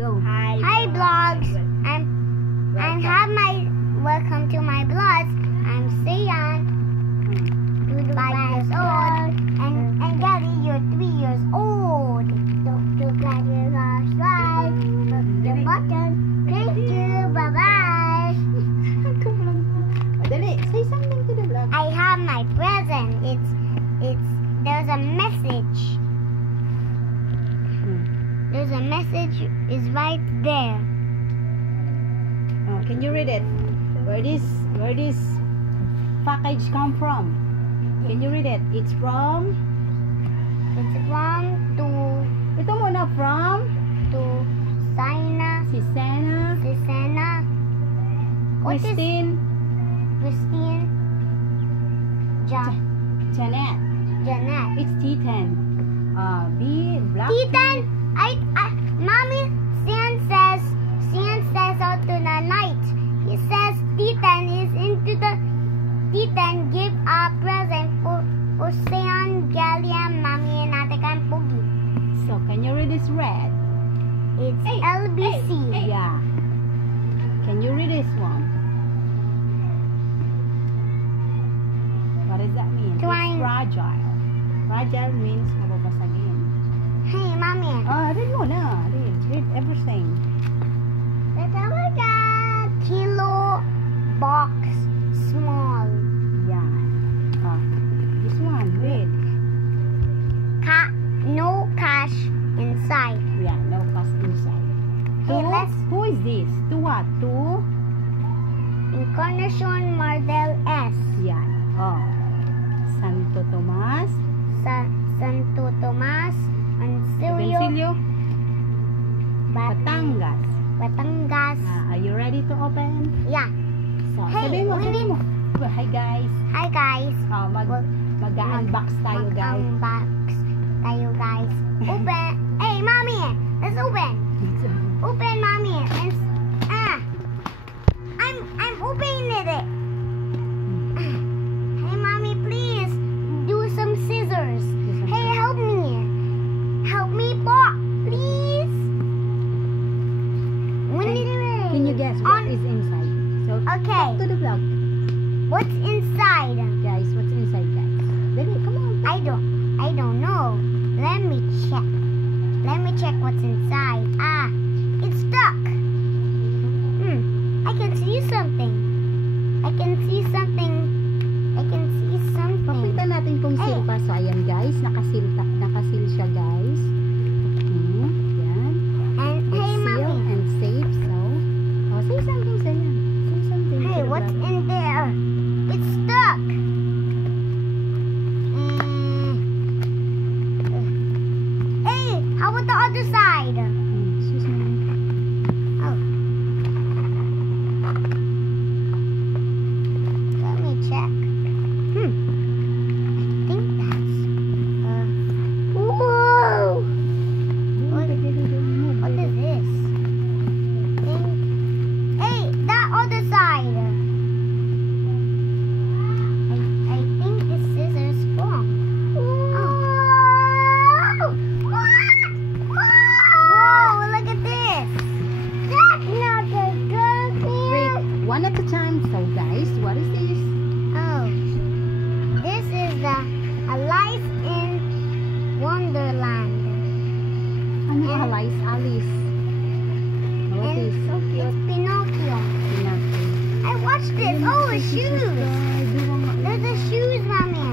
Go. Hi vlogs. Welcome to my vlogs. I'm Sayan, 5 years old, and Gary, you're 3 years old. Don't forget to subscribe, hit the button. Thank you. Bye bye. Dali, say something to the vlog. I have my present. There's a message. There's a message is right there. Oh, can you read it? Where this package come from? Can you read it? It's from to ito muna from Sina. Sisena What is Christine Christine? Janet. It's T10. B black. T10. Mommy, Sian says out to the night. He says T10 is into the T10 give a present for Sian, Gally, and Mommy, and Atika and Poogie. So can you read this red? It's LBC. Yeah. Can you read this one? What does that mean? Twine. It's fragile. Fragile means mababasagin. Hey, Mommy. Read mo na. Read everything. Let's have a look. Kilo box small. Yeah. This one. Read. No cash inside. Yeah. No cost inside. Hey, Who is this? To what? To? Encarnacion Mardel S. Yeah. Santo Tomas. Santo Tomas Ancilio, Evangelio. Batangas. Are you ready to open? Yeah. So, Hey, sabihin mo. Hi guys. Hi guys. Mag-unbox tayo guys. Mag-unbox tayo guys. Open. Hey, Mommy. Let's open. Open, Mommy. I'm opening it. Hey, Mommy, please do some scissors. Hey, help me. Help me, Pop, please. Can you guess what is inside? So, Okay. talk to the vlog. What's inside? Guys, what's inside guys? Dali, come on. I don't know. Let me check. Let me check what's inside. It's stuck. I can see something. Pakita natin kung seal pa. So, ayan guys. Nakasil siya guys. Yan. And It's hey, sealed Mommy. and safe. So, say something sa'yo. Say something. Hey, to the what's vlog. in there? It's stuck. Hey, how about the other side? Excuse me. Oh. Let me check. I think that's. Whoa! What is this? Hey, that other side. I think this scissors strong. Whoa! Look at this. That's not a good thing. Wait, one at a time. So guys, what is this? Oh, this is Alice in Wonderland. Ano And- Alice? What And is? So it's cute. Pinocchio. I watched this. Oh, the shoes. There's the shoes, Mommy.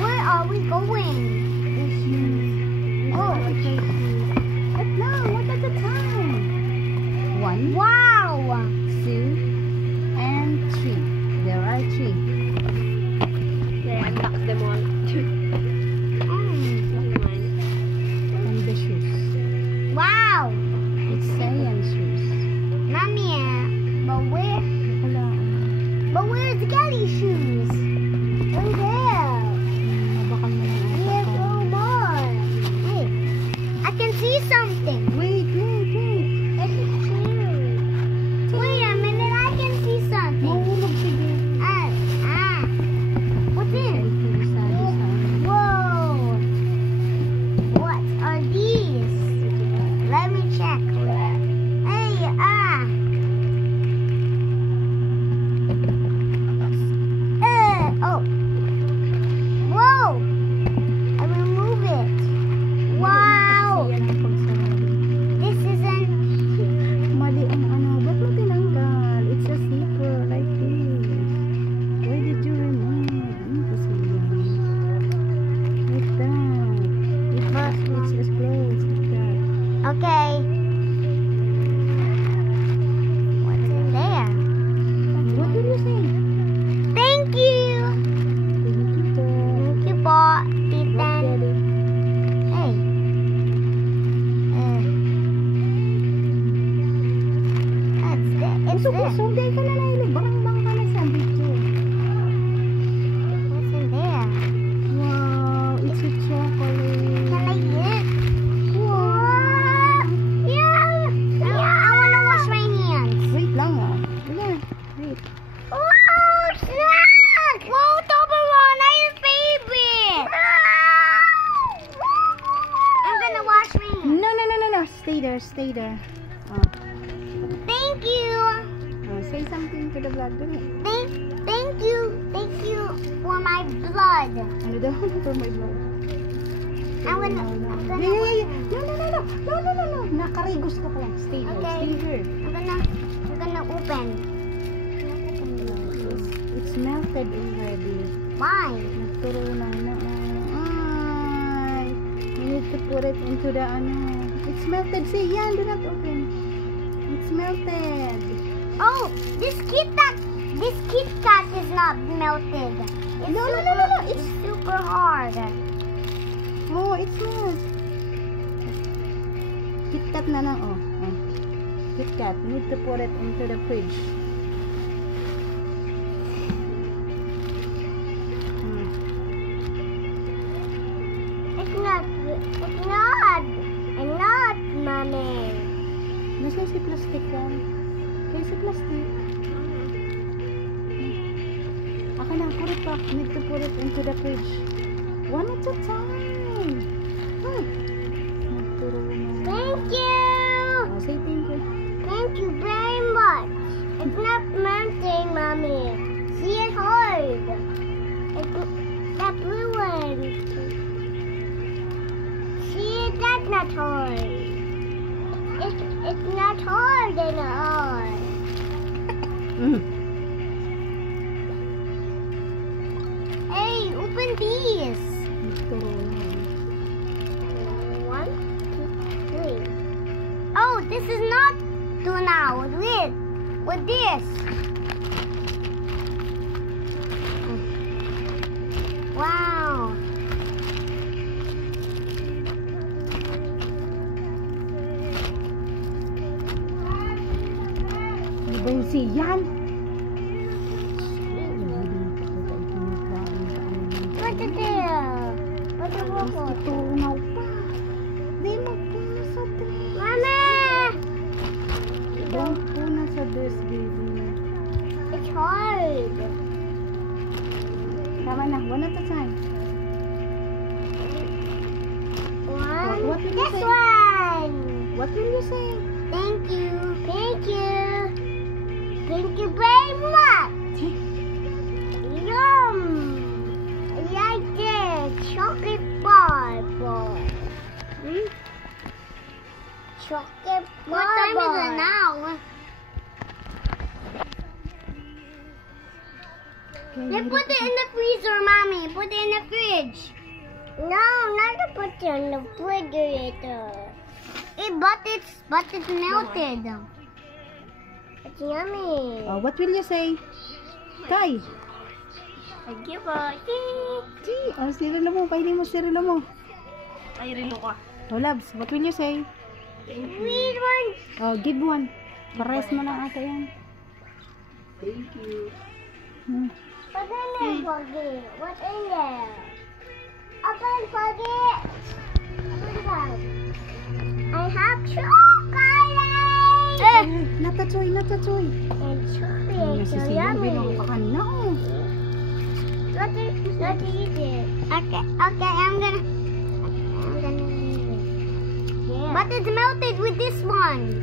Where are we going? The shoes. Oh, okay. No, one at a time. 1, Wow. 2, and 3. There are 3. There, unbox them all. And the shoes. Wow. It's Saiyan shoes. Mommy, but where's the Gally shoes? Right there. Habakan mo lang ang There's sakal. no more. Hey, I can see something. Wait. It's a shoe. Wait a minute, I can see something. Mahulog sige. What's in? Whoa. What are these? Let me check. Okay. What's in there? What will you say? Thank you. Thank you po, Titan. Hey. It's this. Sugay ka na lang. Barang-bang ka na sa video. What's in there? Wow, it's a chocolate. Can I eat it? Wow. Yeah. I want to wash my hands. Wait lang ah. Wait. Wow, snack! Wow, Toblerone, my favorite. I'm gonna wash my hands. No. Stay there. Oh. Thank you. Say something to the vlog dun eh. Thank you for my blood. Ano daw? For my vlog. I'm gonna Yeah. No. Nakarigos ka pa lang. Stay there. Okay. Stay here. I'm gonna open. It's melted already. Why? Nagturo na. Ay. You need to put it into the ano. It's melted. See, yan. Do not open. It's melted. Oh, this Kit Kat is not melted. No. It's super hard. Oh, it's not. KitKat na lang. Oh. KitKat. You need to put it into the fridge. I'm not, mommy. Nasa si plastic yan. Kaya si plastic. Aka na, put it back. Need to put it into the fridge. One at a time. Nagturo na. Thank you. Oh, say thank you. Thank you very much. It's not melting, mommy. See, it's hard. It's that blue one. See, that's not hard. It's not hard at all. Hey, open these. Nagturo na. 1, 2, 3. Oh, this is not tuna. With this. Wow. Ano ba yung siyan? What is there? What is it? Tunaw pa. Di magpuna sa dress. Mama! Don't puna sa dress, baby. It's hard. Tama na, one at a time. One. What will you This say? one. What will you say? Thank you. Thank you. Thank you very much. Yum. I like this chocolate bar. Chocolate bar. What time is it now? They put it in the freezer, Mommy. Put it in the fridge. No, not to put it in the refrigerator. But it's melted. It's yummy. What will you say? Kai. Thank you po. Sirilo mo. Kainin mo sirilo mo. Ay, relo ka. Labs, what will you say? Sweet one. Give one. Pares mo lang ata yan. Thank you. What's in there, Foggy? What's in there? Open, Foggy. Open. I have chocolate. Natachoy. And chocolate. So yummy. Bigyan ko pa kanina. Let's eat it. Okay, I'm gonna eat it. Yeah. But it's melted with this one.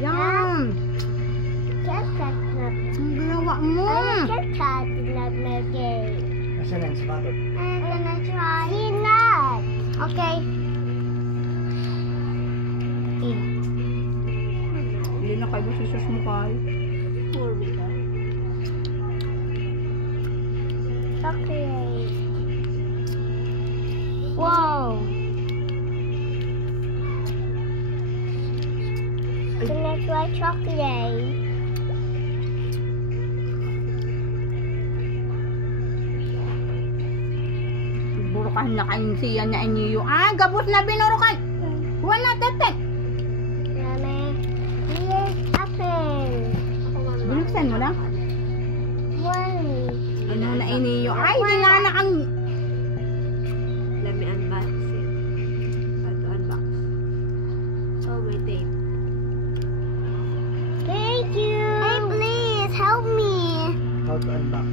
Yum! Kit Kat not. Ang ginawa mo. Kit Kat is not melted. Nasaan ang sapatot? I'm gonna try. Peanut. Okay. Hindi na kayo susus mo kayo. Chocolate. Wow. my chocolate. Burukan na kayong siya na inyo. Ah, gabos na binurukan. Wala tatek. Mommy, here's apple. Binuksan mo na. One. Ano na iniyo? Ay, dinana ang... Let me unbox it. How to unbox. Oh, my tape. Thank you. Hey, please help me. How to unbox?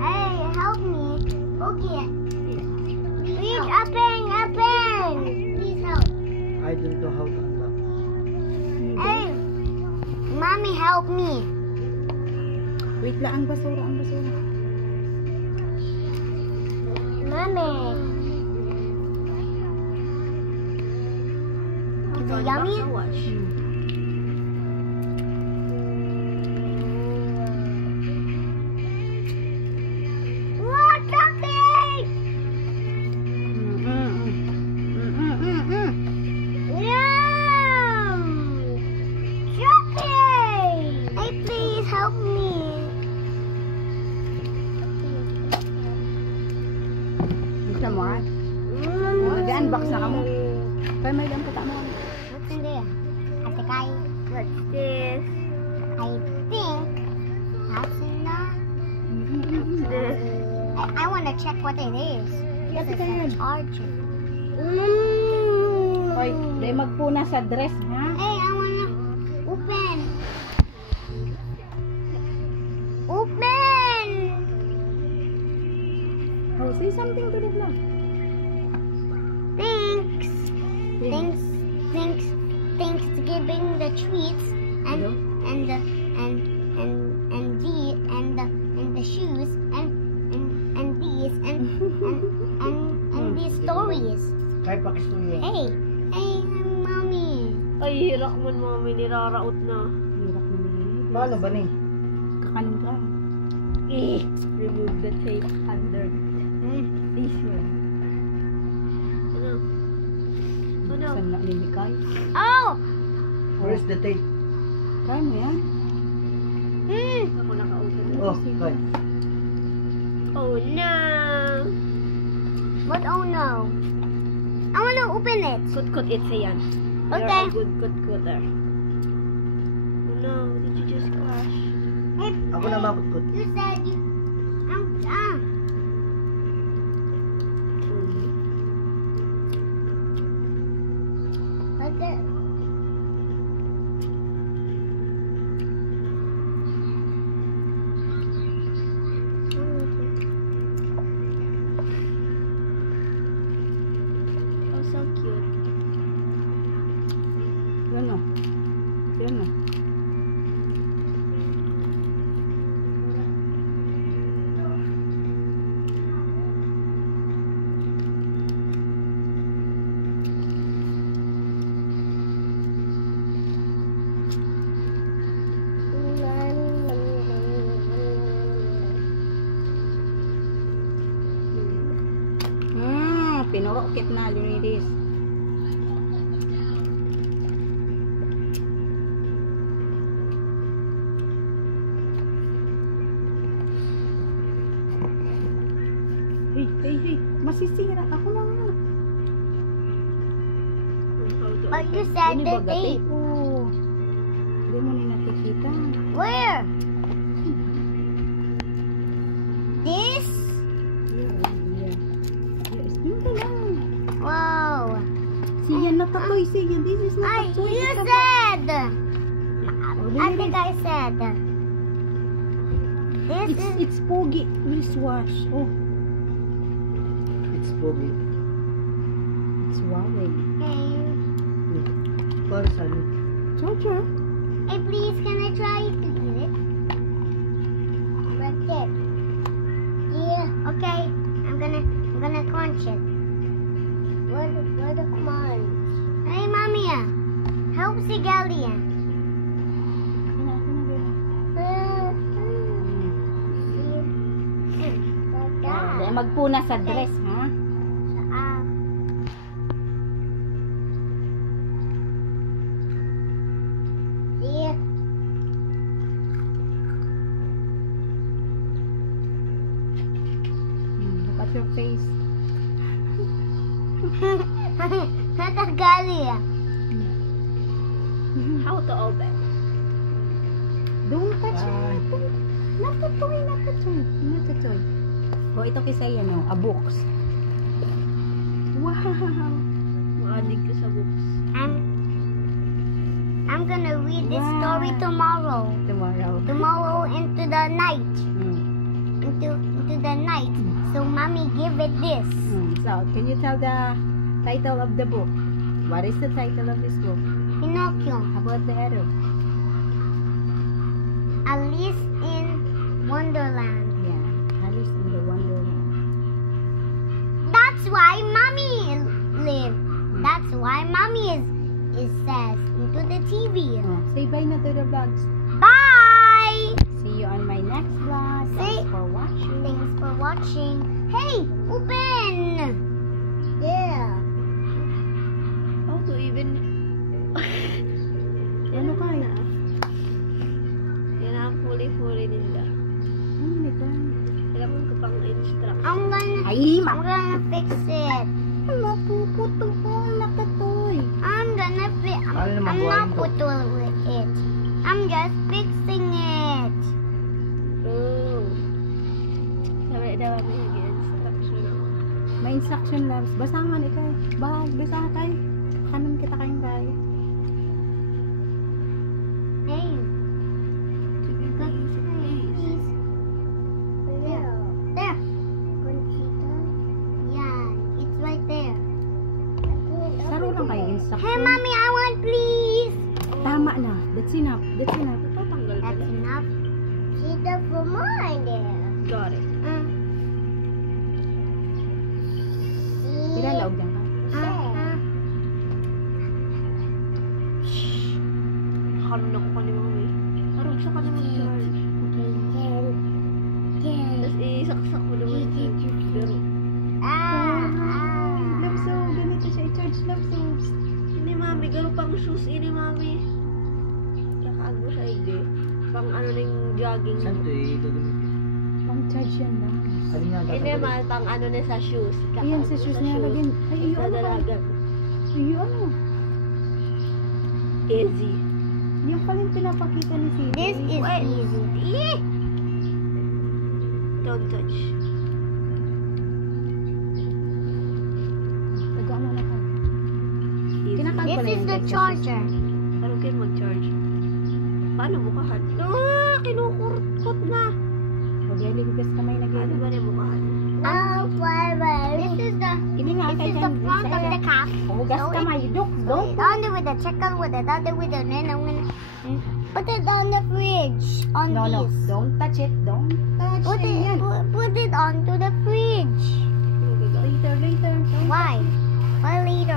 Hey, help me. Okay. Please, apple. Please help. I don't know how to unbox. Hey, mommy, help me. Wait lang, ang basura, ang basura. Mommy. Is it yummy? Wash. Wow, chocolate! Yum! Chocolate! Hey, please help me. Gusto mo, ha? Mag-unbox na ka mo. Kaya may lang pata mo. What's in there? I think What's this? I think that's in This. I want to check what it is. Yes, This it is is. a charger. Hoy, dahil magpuna sa dress, ha? Hey, I want to open. Open! Oh, say something to the vlog. Thanks. Thanks to giving the treats and Hello? and the shoes and these and these stories. Kaya pakistorya. Hey, mommy. Ay, hirak mo, mami. Niraraot na. Hirap na nililid. Paano ba ni? Kakanin ka. Remove the tape under this one. Ano? Ano? Saan na nilikay? Oh. Where's the tape? Kaya mo yan? Ako naka-open. Oh, kaya. Oh, no. What? Oh no. I want to open it. Kut-kut it sa yan. Okay. You're a good kut-kutter. Oh, no. Did you just crash? Hey, Ako na makutkot. you said you. Okay. Oh, so cute. Yan o. Yan o. Pinurokit na, Leonidas. Hey, masisira ako lang nga. How to But you open. said Ini the baga tape. tape. Hindi mo na nakikita. Where? This? Yes, hindi lang. Wow. Siya na toy, siya. This is not a toy. You It's a- said. Oh, I think I said. This is. It's Pogi wristwatch. Oh, It's Pogi. it's Huawei. Hey, Para saan? Charger. hey, please, can I try to eat it? Like it. Yeah. Okay. I'm gonna crunch it. Where the crunch? Hey, mommy, help si Galia. Dahil magpuna sa dress, ha? Natagali. How to open? Don't touch Ay. it. Not the toy, not the toy. Not the toy. Oh, ito kasi yan, a books. Wow. Maadig ka sa books. I'm gonna read this Wow. story tomorrow. Tomorrow. Tomorrow into the night. Mm. Into the night. So mommy give it this. So, can you tell the title of the book? What is the title of this book? Pinocchio. How about the arrow? Alice in Wonderland. Yeah, Alice in the Wonderland. That's why mommy live. That's why mommy is says into the TV. Oh, say bye na to the vlogs. Bye. See you on my next vlog. Say- Thanks for watching. Thanks for watching. Hey, open. Yeah. How to even... Ano kaya? Yan ang huli-huli nila. Oh my God. Kailangan ko pang instruct. I'm Ay, gonna fix it. mapuputol ko ang nakatoy. I'm gonna fix. Paano naman I'm buhayin not to? putol with it. I'm just fixing it. Oh. Sabi daw may nag-instruction ako. May instruction labs. Basahan ikay. Bahag, basahan kay. Kanon kita kayong kaya. Hey. Sige, please. There. There. Yeah, it's right there. Saro lang kayo instruction. Hey, mommy, I want please. Tama na. That's enough. That's enough. Tatanggal ka That's na. enough. See the for mine there. Got it. Ilalaog lang ka. Karoon ako ka ni mami. Karoon siya ka naman charge. Tapos isaksak mo naman yung charge. Pero, Love so, ganito siya i-charge love so. ini mami, gano'n pang shoes ini mami. Kakago siya hindi. Pang ano na yung jogging. Saan ito gagamitin? Pang charge yan lang. Alin nga Ini man, pang ano na sa shoes. Ayan sa shoes niya lagyan. Ay, iyo Sa ano ka? dalaga. Iyo ano? Easy. Yung pala yung pinapakita ni Sisi. This is easy. Eh! Don't touch. Nagawa mo na ka. Easy. Kinakal This pala is yan, the guys. charger. Paano kayo mag-charge? Paano bukahan? Ah! Kinukurot na! Mag-religgas kamay na Paano gano'n. ba na bukahan? This is the Ini nga this kay is the front of the cap. Hugas So kamay. Dok, dok. On with the checker with it, on with it, then I'm gonna put it on the fridge. On No, no. this. Don't touch it. Don't touch Put it. it Yan. put it onto the fridge. Later, later. Don't Why? Why later?